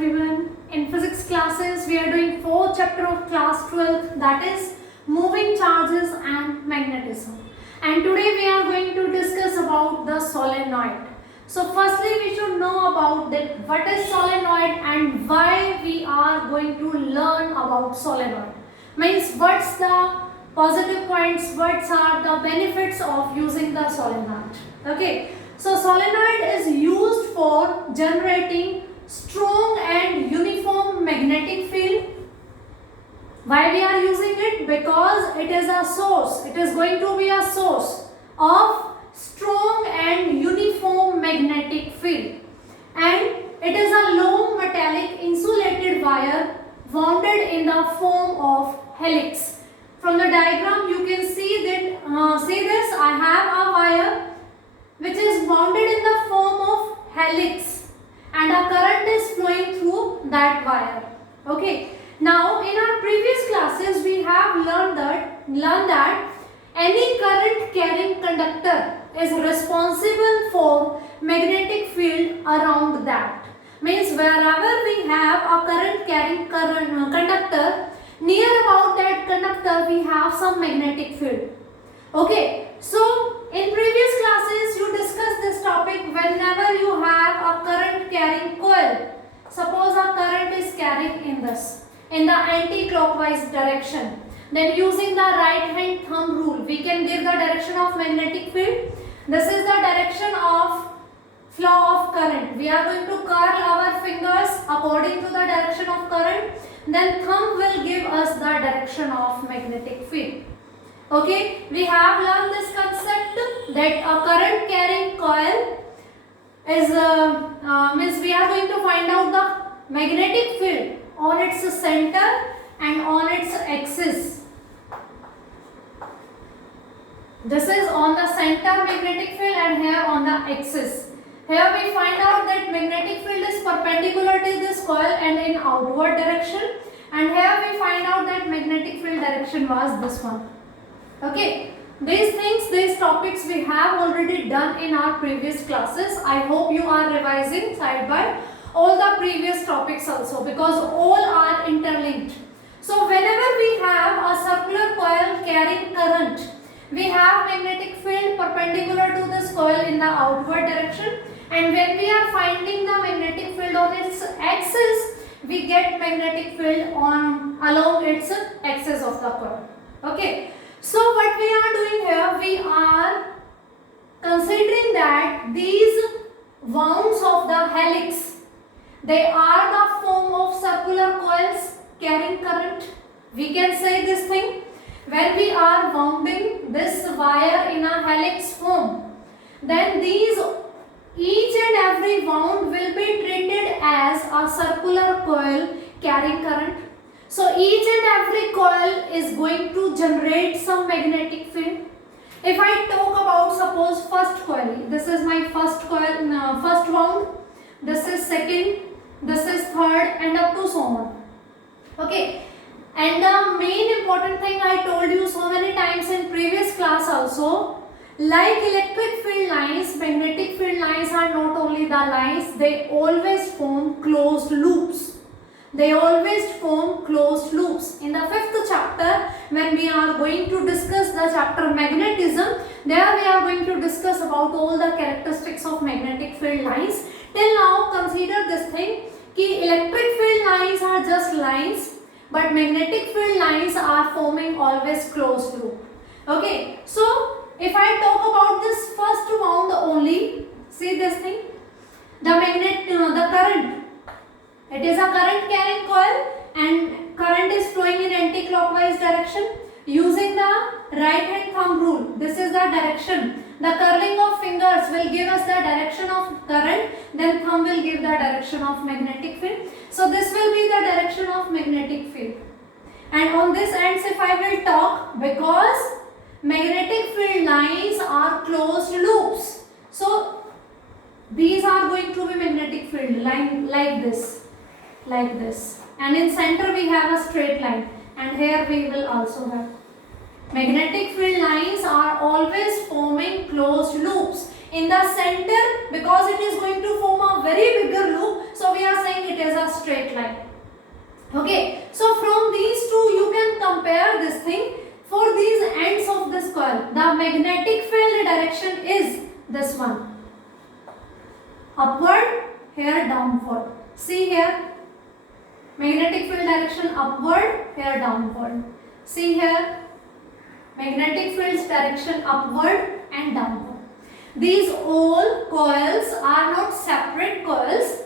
everyone. In physics classes, we are doing 4th chapter of class 12, that is moving charges and magnetism. And today we are going to discuss about the solenoid. So firstly, we should know about that what is solenoid and why we are going to learn about solenoid. Means what's the positive points, what are the benefits of using the solenoid. Okay. So solenoid is used for generating strong and uniform magnetic field. Why we are using it? Because it is a source. It is going to be a source of strong and uniform magnetic field. And it is a long metallic insulated wire wounded in the form of helix. From the diagram you can see that, see this, I have a wire which is wounded in the form of helix and a current is flowing through that wire. Okay. Now in our previous classes we have learned that any current carrying conductor is responsible for magnetic field around that. Means wherever we have a current carrying conductor, near about that conductor we have some magnetic field. Okay. So in previous classes you discussed this topic whenever you have a current carrying coil. Suppose a current is carrying in the anti-clockwise direction. Then using the right hand thumb rule we can give the direction of magnetic field. This is the direction of flow of current. We are going to curl our fingers according to the direction of current. Then thumb will give us the direction of magnetic field. Okay, we have learned this concept that a current carrying coil is means we are going to find out the magnetic field on its center and on its axis. This is on the center magnetic field and here on the axis. Here we find out that magnetic field is perpendicular to this coil and in outward direction, and here we find out that magnetic field direction was this one. Okay, these topics we have already done in our previous classes. I hope you are revising side by all the previous topics also, because all are interlinked. So whenever we have a circular coil carrying current, we have magnetic field perpendicular to this coil in the outward direction, and when we are finding the magnetic field on its axis, we get magnetic field along its axis of the coil. Okay. So what we are doing here, we are considering that these wounds of the helix, they are the form of circular coils carrying current. We can say this thing, when we are wounding this wire in a helix form, then each and every wound will be treated as a circular coil carrying current. So each and every coil is going to generate some magnetic field. If I talk about, suppose, first coil, this is my first coil, first wound, this is second, this is third, and up to so on. Okay. And the main important thing I told you so many times in previous class also, like electric field lines, magnetic field lines are not only the lines, they always form closed loops. They always form closed loops. In the 5th chapter, when we are going to discuss the chapter magnetism, there we are going to discuss about all the characteristics of magnetic field lines. Till now, consider this thing, कि electric field lines are just lines, but magnetic field lines are forming always closed loop. Okay, so if I talk about this first wound only, see this thing, the current. It is a current carrying coil and current is flowing in anti-clockwise direction using the right hand thumb rule. This is the direction. The curling of fingers will give us the direction of current, then thumb will give the direction of magnetic field. So this will be the direction of magnetic field. And on this ends if I will talk, because magnetic field lines are closed loops. So these are going to be magnetic field line like this. Like this, and in center we have a straight line, and here we will also have magnetic field lines are always forming closed loops. In the center, because it is going to form a very bigger loop, so we are saying it is a straight line. Okay, so from these two you can compare this thing. For these ends of this coil, the magnetic field direction is this one, upward, here downward. See here, magnetic field direction upward, here downward. See here, magnetic field's direction upward and downward. These all coils are not separate coils.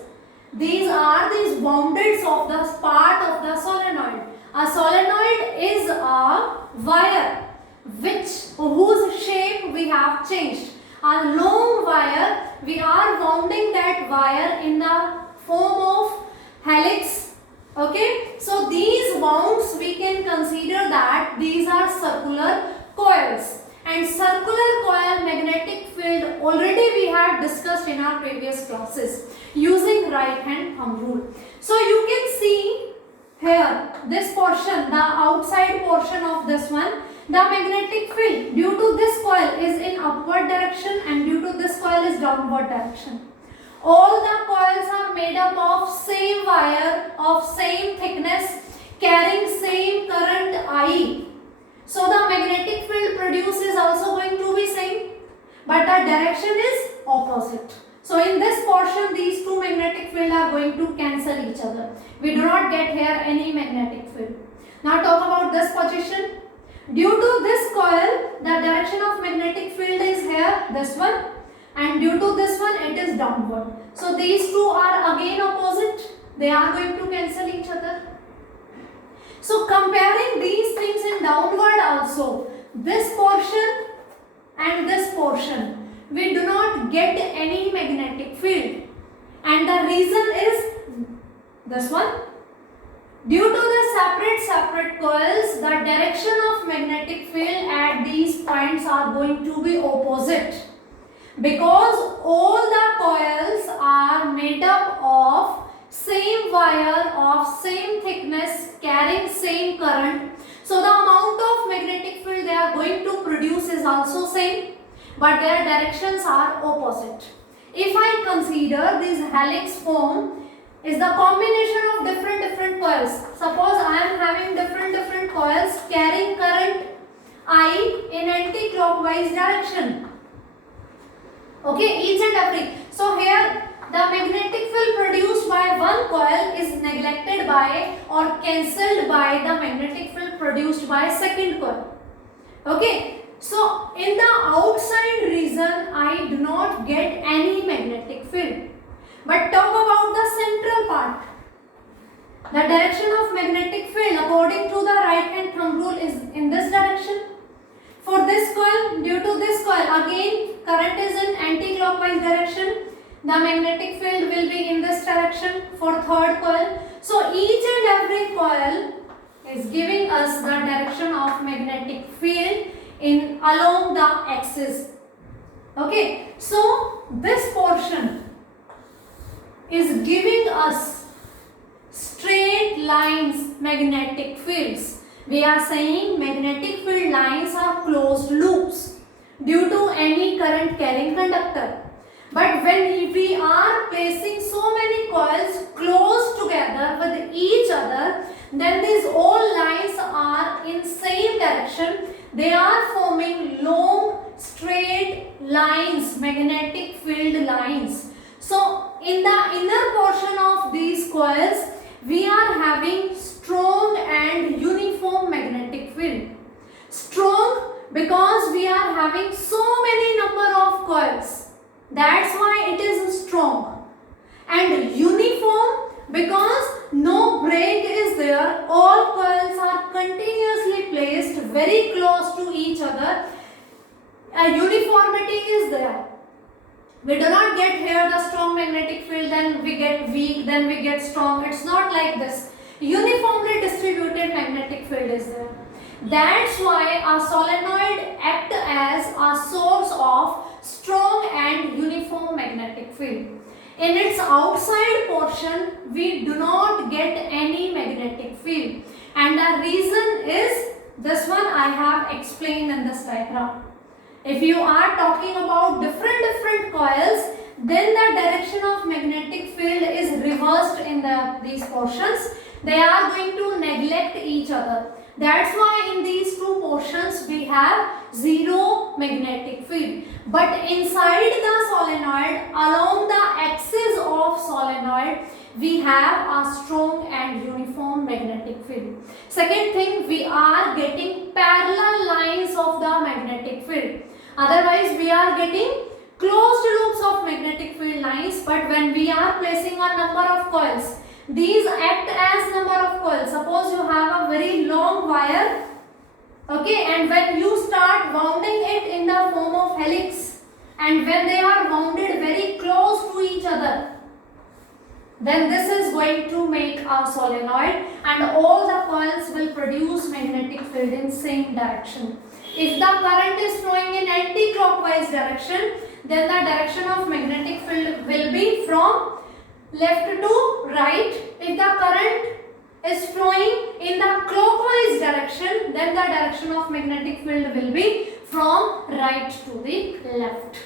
These are these woundeds of the part of the solenoid. A solenoid is a wire whose shape we have changed. A long wire, we are wounding that wire in the form of helix. Okay, so these wounds we can consider that these are circular coils. And circular coil magnetic field already we had discussed in our previous classes using right hand thumb rule. So you can see here this portion, the outside portion of this one, the magnetic field due to this coil is in upward direction and due to this coil is downward direction. All the coils are made up of same wire of same thickness carrying same current I. So the magnetic field produced is also going to be same, but the direction is opposite. So in this portion these two magnetic field are going to cancel each other. We do not get here any magnetic field. Now talk about this position. Due to this coil, the direction of magnetic field is here, this one, and due to this one it is downward. So these two are again opposite. They are going to cancel each other. So comparing these things in downward also, this portion and this portion, we do not get any magnetic field. And the reason is this one. Due to the separate coils, the direction of magnetic field at these points are going to be opposite. Because all the coils are made up of same wire of same thickness carrying same current, so the amount of magnetic field they are going to produce is also same, but their directions are opposite. If I consider this helix form is the combination of different coils. Suppose I am having different coils carrying current I in anti-clockwise direction. Okay, each and every. So here the magnetic field produced by one coil is neglected by or cancelled by the magnetic field produced by second coil. Okay, so in the outside region I do not get any magnetic field. But talk about the central part. The direction of magnetic field according to the right hand thumb rule is in this direction. For this coil, due to this coil, again current is in anti-clockwise direction. The magnetic field will be in this direction for third coil. So each and every coil is giving us the direction of magnetic field in along the axis. Okay, so this portion is giving us straight lines magnetic fields. We are saying magnetic field lines are closed loops due to any current carrying conductor. But when we are placing so many coils close together with each other, then these all lines are in same direction. They are forming long straight lines, magnetic field lines. So in the inner portion of these coils, we are having strong and uniform magnetic field. Strong because we are having so many number of coils. That's why it is strong. And uniform because no break is there. All coils are continuously placed very close to each other. A uniformity is there. We do not get here the strong magnetic field, then we get weak, then we get strong. It's not like this. Uniformly distributed magnetic field is there. That's why a solenoid acts as a source of strong and uniform magnetic field. In its outside portion, we do not get any magnetic field. And the reason is this one I have explained in this diagram. If you are talking about different coils, then the direction of magnetic field is reversed. reversed in these portions, they are going to neglect each other. That's why in these two portions we have zero magnetic field. But inside the solenoid, along the axis of solenoid, we have a strong and uniform magnetic field. Second thing, we are getting parallel lines of the magnetic field. Otherwise, we are getting closed loops of magnetic field lines, but when we are placing a number of coils, these act as number of coils. Suppose you have a very long wire, okay, and when you start wounding it in the form of helix, and when they are wounded very close to each other, then this is going to make a solenoid, and all the coils will produce magnetic field in same direction. If the current is flowing in anti-clockwise direction, then the direction of magnetic field will be from left to right. If the current is flowing in the clockwise direction, then the direction of magnetic field will be from right to the left.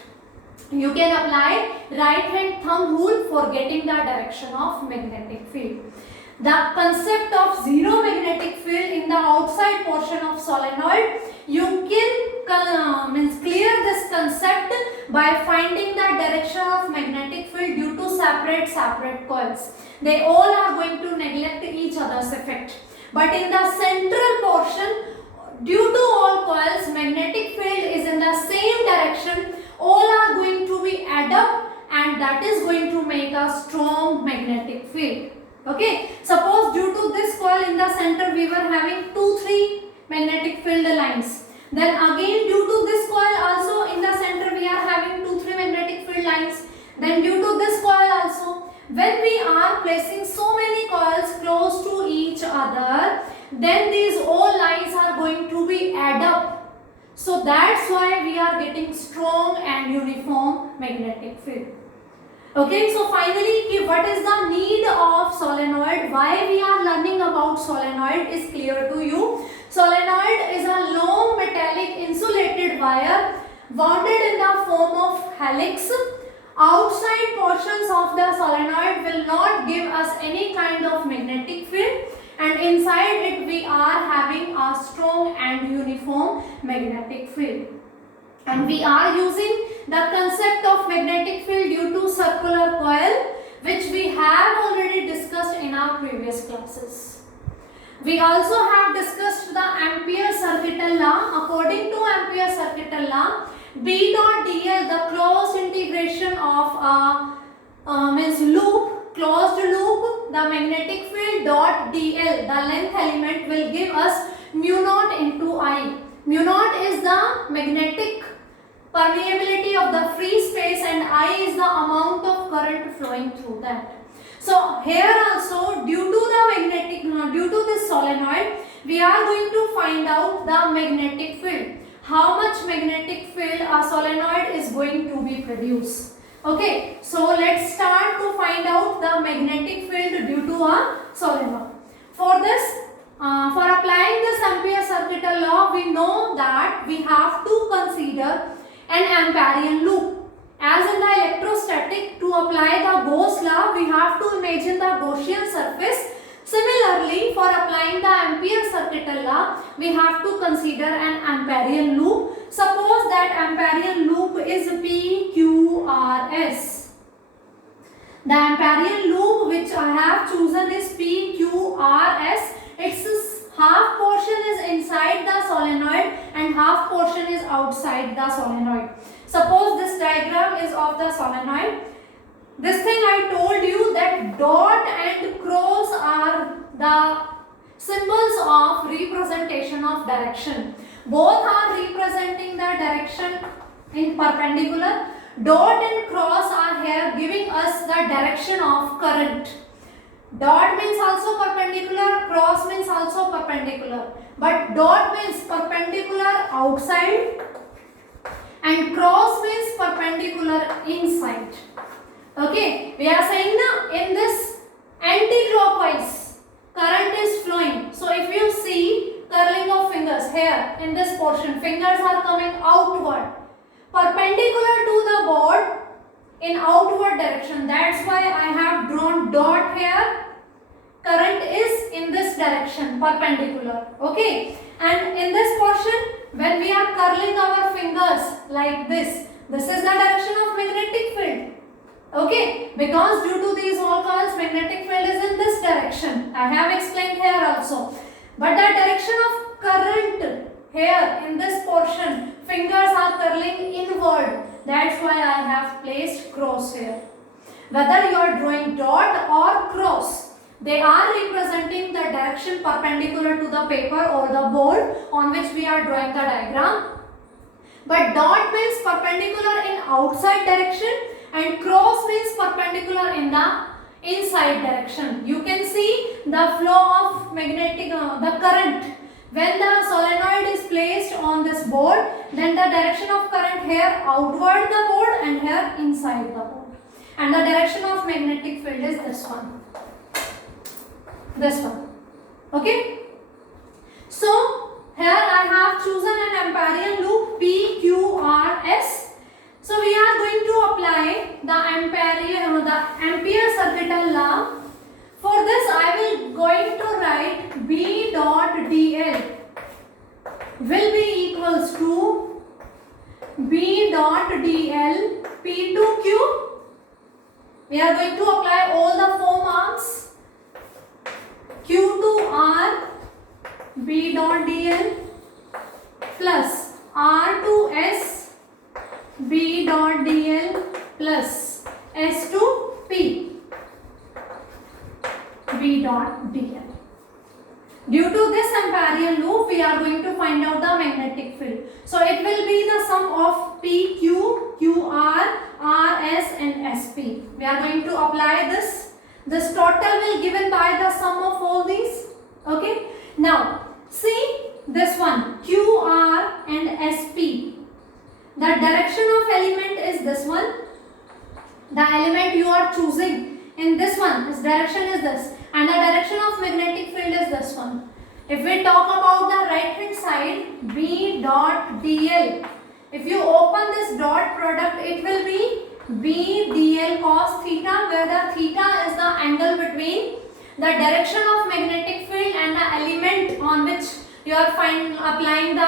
You can apply right hand thumb rule for getting the direction of magnetic field. The concept of zero magnetic field in the outside portion of solenoid, you can clear this concept by finding the direction of magnetic field due to separate coils. They all are going to neglect each other's effect. But in the central portion, due to all coils, magnetic field is in the same direction. All are going to be add up, and that is going to make a strong magnetic field. Okay, suppose due to this coil in the center we were having 2-3 magnetic field lines. Then again due to this coil also in the center we are having 2-3 magnetic field lines. Then due to this coil also, when we are placing so many coils close to each other, then these all lines are going to be add up. So that's why we are getting strong and uniform magnetic field. Okay, so finally, what is the need of solenoid? Why we are learning about solenoid is clear to you. Solenoid is a long metallic insulated wire wounded in the form of helix. Outside portions of the solenoid will not give us any kind of magnetic field, and inside it we are having a strong and uniform magnetic field. And we are using the concept of magnetic field due to circular coil, which we have already discussed in our previous classes. We also have discussed the Ampere circuital law. According to Ampere circuital law, B dot dl, the closed integration of a loop, closed loop, the magnetic field dot dl, the length element, will give us mu naught into I. Mu naught is the magnetic permeability of the free space, and I is the amount of current flowing through that. So here also, due to this solenoid, we are going to find out the magnetic field. How much magnetic field a solenoid is going to be produced. Okay, so let's start to find out the magnetic field due to a solenoid. For this, for applying this Ampere circuital law, we know that we have to consider an Amperian loop. As in the electrostatic, to apply the Gauss law, we have to imagine the Gaussian surface. Similarly, for applying the Ampere circuital law, we have to consider an Amperian loop. Suppose that Amperian loop is PQRS. The Amperian loop which I have chosen is PQRS. Its half portion is inside the solenoid and half portion is outside the solenoid. Suppose this diagram is of the solenoid. This thing I told you that dot and cross are the symbols of representation of direction. Both are representing the direction in perpendicular. Dot and cross are here giving us the direction of current. Dot means also perpendicular, cross means also perpendicular. But dot means perpendicular outside and cross means perpendicular inside. Okay, we are saying now in this anti-clockwise current is flowing. So if you see curling of fingers here in this portion, fingers are coming outward, perpendicular to the board in outward direction. That's why I have drawn dot here. Current is in this direction, perpendicular. Okay. And in this portion, when we are curling our fingers like this is the direction of magnetic field. Okay. Because due to these hole coils, magnetic field is in this direction. I have explained here also. But the direction of current here in this portion, fingers are curling inward. That's why I have placed cross here. Whether you are drawing dot or cross, they are representing the direction perpendicular to the paper or the board on which we are drawing the diagram. But dot means perpendicular in outside direction and cross means perpendicular in the inside direction. You can see the flow of magnetic, the current. When the solenoid is placed on this board, then the direction of current here outward the board and here inside the board. And the direction of magnetic field is this one. This one. Okay. So, here I have chosen an Amperian loop PQRS. So, we are going to apply the Ampere circuital law. For this, I will going to write B dot dl will be equals to B dot dl P to Q. We are going to apply all the 4 marks. Q to R B dot dl plus R to S B dot dl plus S to P B dot dl. Due to this Amperian loop, we are going to find out the magnetic field. So it will be the sum of P, Q, QR, RS and SP. We are going to apply this. This total will given by the sum of all these. Okay. Now see this one QR and SP. The direction of element is this one. The element you are choosing in this one, this direction is this. And the direction of magnetic field is this one. If we talk about the right hand side, B dot dl. If you open this dot product, it will be B dl cos theta, where the theta is the angle between the direction of magnetic field and the element on which you are applying the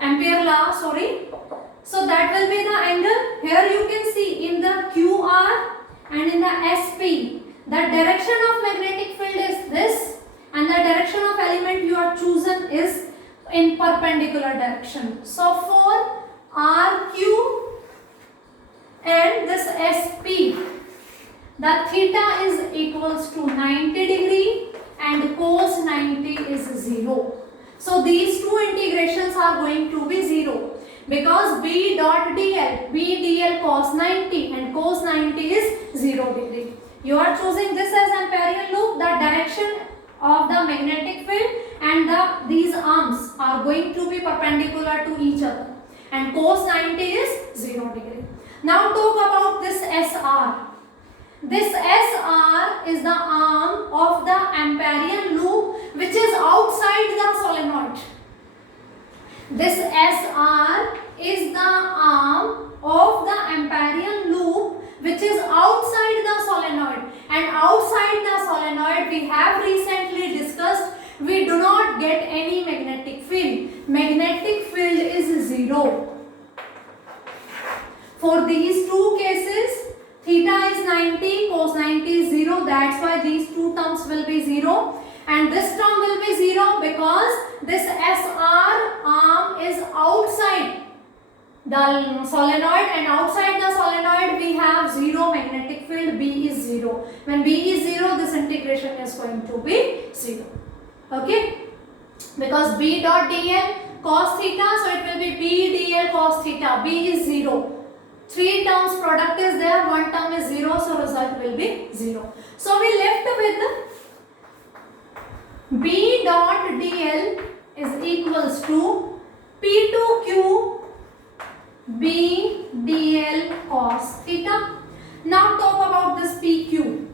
Ampere law, sorry. So that will be the angle. Here you can see in the QR and in the SP. The direction of magnetic field is this and the direction of element you are chosen is in perpendicular direction. So for RQ and this SP, the theta is equals to 90 degree and cos 90 is 0. So these two integrations are going to be 0 because B dot dl, B dl cos 90 and cos 90 is 0 degree. You are choosing this as Amperian loop. The direction of the magnetic field and these arms are going to be perpendicular to each other. And cos 90 is 0 degree. Now talk about this SR. This SR is the arm of the Amperian loop which is outside the solenoid. This SR is the arm of the Amperian loop which is outside the solenoid, and outside the solenoid we have recently discussed we do not get any magnetic field. Magnetic field is 0. For these two cases, theta is 90, cos 90 is 0, that's why these two terms will be 0 and this term will be 0 because this SR arm is outside the solenoid and outside the solenoid we have 0 magnetic field, B is 0. When B is 0, this integration is going to be 0. Okay? Because B dot dl cos theta, so it will be B dl cos theta, B is 0. 3 terms product is there, 1 term is 0, so result will be 0. So we left with B dot dl is equals to P to Q B dl cos theta. Now talk about this PQ.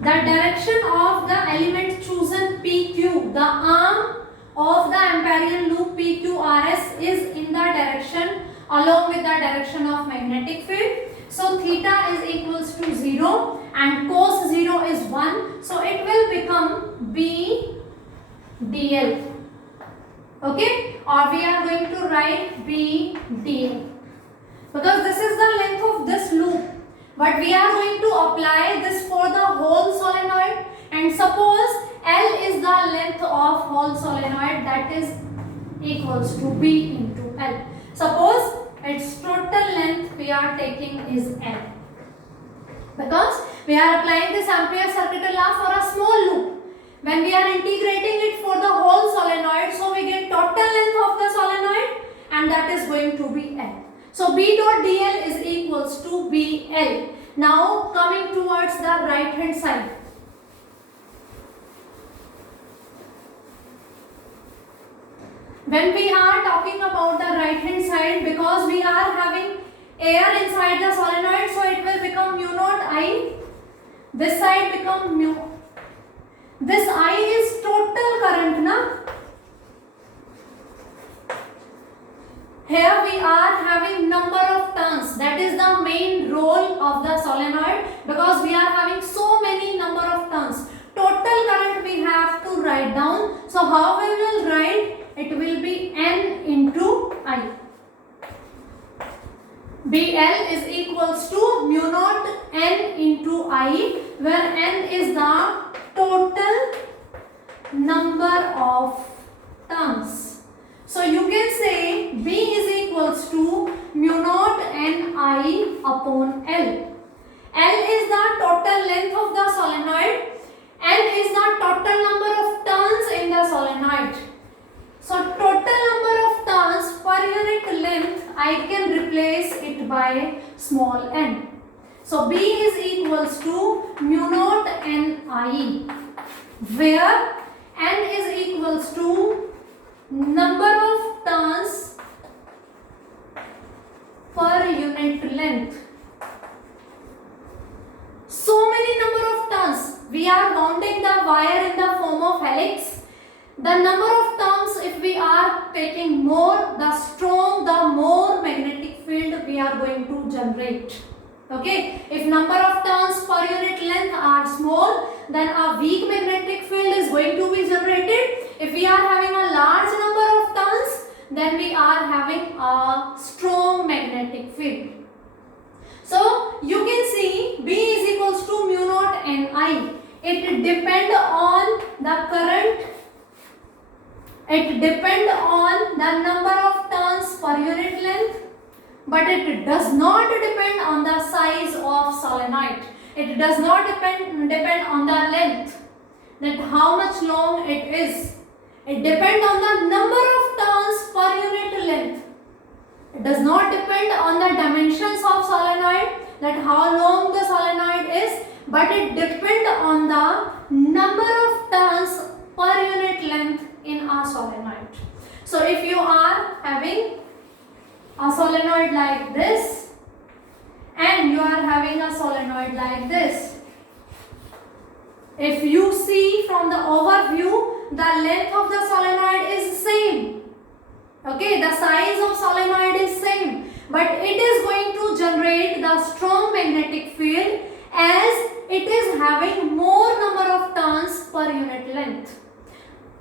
The direction of the element chosen PQ, the arm of the Amperian loop PQRS is in the direction along with the direction of magnetic field. So theta is equals to 0 and cos 0 is 1. So it will become B dl. Okay, or we are going to write B dl because this is the length of this loop. But we are going to apply this for the whole solenoid, and suppose L is the length of whole solenoid, that is equals to B into L. Suppose its total length we are taking is L, because we are applying this Ampere circuital law for a small loop. When we are integrating it for the whole solenoid, so we get total length of the solenoid, and that is going to be L. So B dot dl is equals to BL. Now coming towards the right hand side. When we are talking about the right hand side, because we are having air inside the solenoid, so it will become mu naught I. This side become mu. This I is total current, na? Here we are having number of turns. That is the main role of the solenoid, because we are having so many number of turns. Total current we have to write down. So how we will write? It will be N into I. BL is equals to mu naught N into I, where N is the total number of turns. So you can say B is equals to mu naught Ni upon L. L is the total length of the solenoid. N is the total number of turns in the solenoid. So total number of turns per unit length, I can replace it by small n. So B is equals to mu naught Ni, where N is equals to number of turns per unit length. So many number of turns. We are wounding the wire in the form of helix. The number of turns, if we are taking more, the strong, the more magnetic field we are going to generate. Okay, if number of turns per unit length are small, then a weak magnetic field is going to be generated. If we are having a large number of turns, then we are having a strong magnetic field. So you can see B is equals to mu naught Ni. It depends on the current. It depends on the number of turns per unit length, but it does not depend on the size of solenoid. It does not depend on the length, that how much long it is. It depends on the number of turns per unit length. It does not depend on the dimensions of solenoid, that how long the solenoid is, but it depends on the number of turns per unit length in a solenoid. So if you are having a solenoid like this and you are having a solenoid like this, if you see from the overview, the length of the solenoid is same. Okay, the size of solenoid is same, but it is going to generate the strong magnetic field as it is having more number of turns per unit length.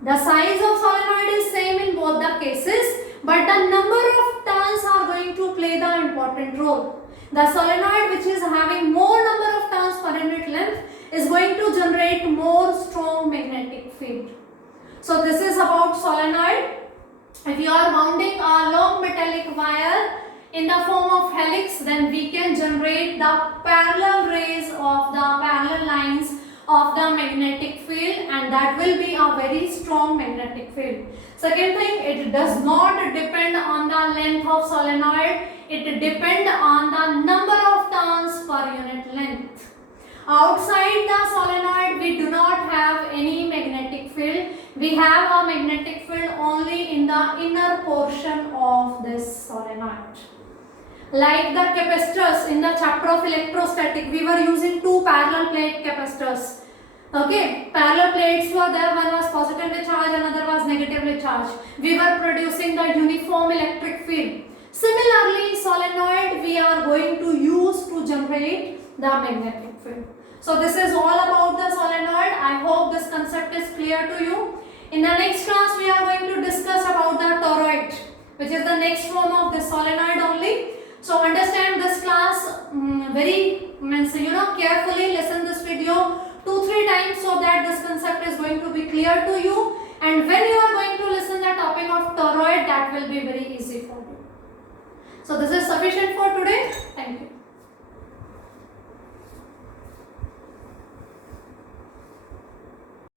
The size of solenoid is same in both the cases, but the number of turns are going to play the important role. The solenoid which is having more number of turns per unit length is going to generate more strong magnetic field. So this is about solenoid. If you are wounding a long metallic wire in the form of helix, then we can generate the parallel rays of the parallel lines of the magnetic field, and that will be a very strong magnetic field. Second thing, it does not depend on the length of solenoid, it depends on the number of turns per unit length. Outside the solenoid, we do not have any magnetic field. We have a magnetic field only in the inner portion of this solenoid. Like the capacitors in the chapter of electrostatic, we were using two parallel plate capacitors. Okay, parallel plates were there, one was positively charged, another was negatively charged. We were producing the uniform electric field. Similarly, solenoid we are going to use to to generate the magnetic field. So this is all about the solenoid. I hope this concept is clear to you. In the next class we are going to discuss about the toroid, which is the next form of this solenoid only. So understand this class very carefully. Listen this video 2-3 times so that this concept is going to be clear to you. And when you are going to listen the topic of toroid, that will be very easy for you. So this is sufficient for today. Thank you.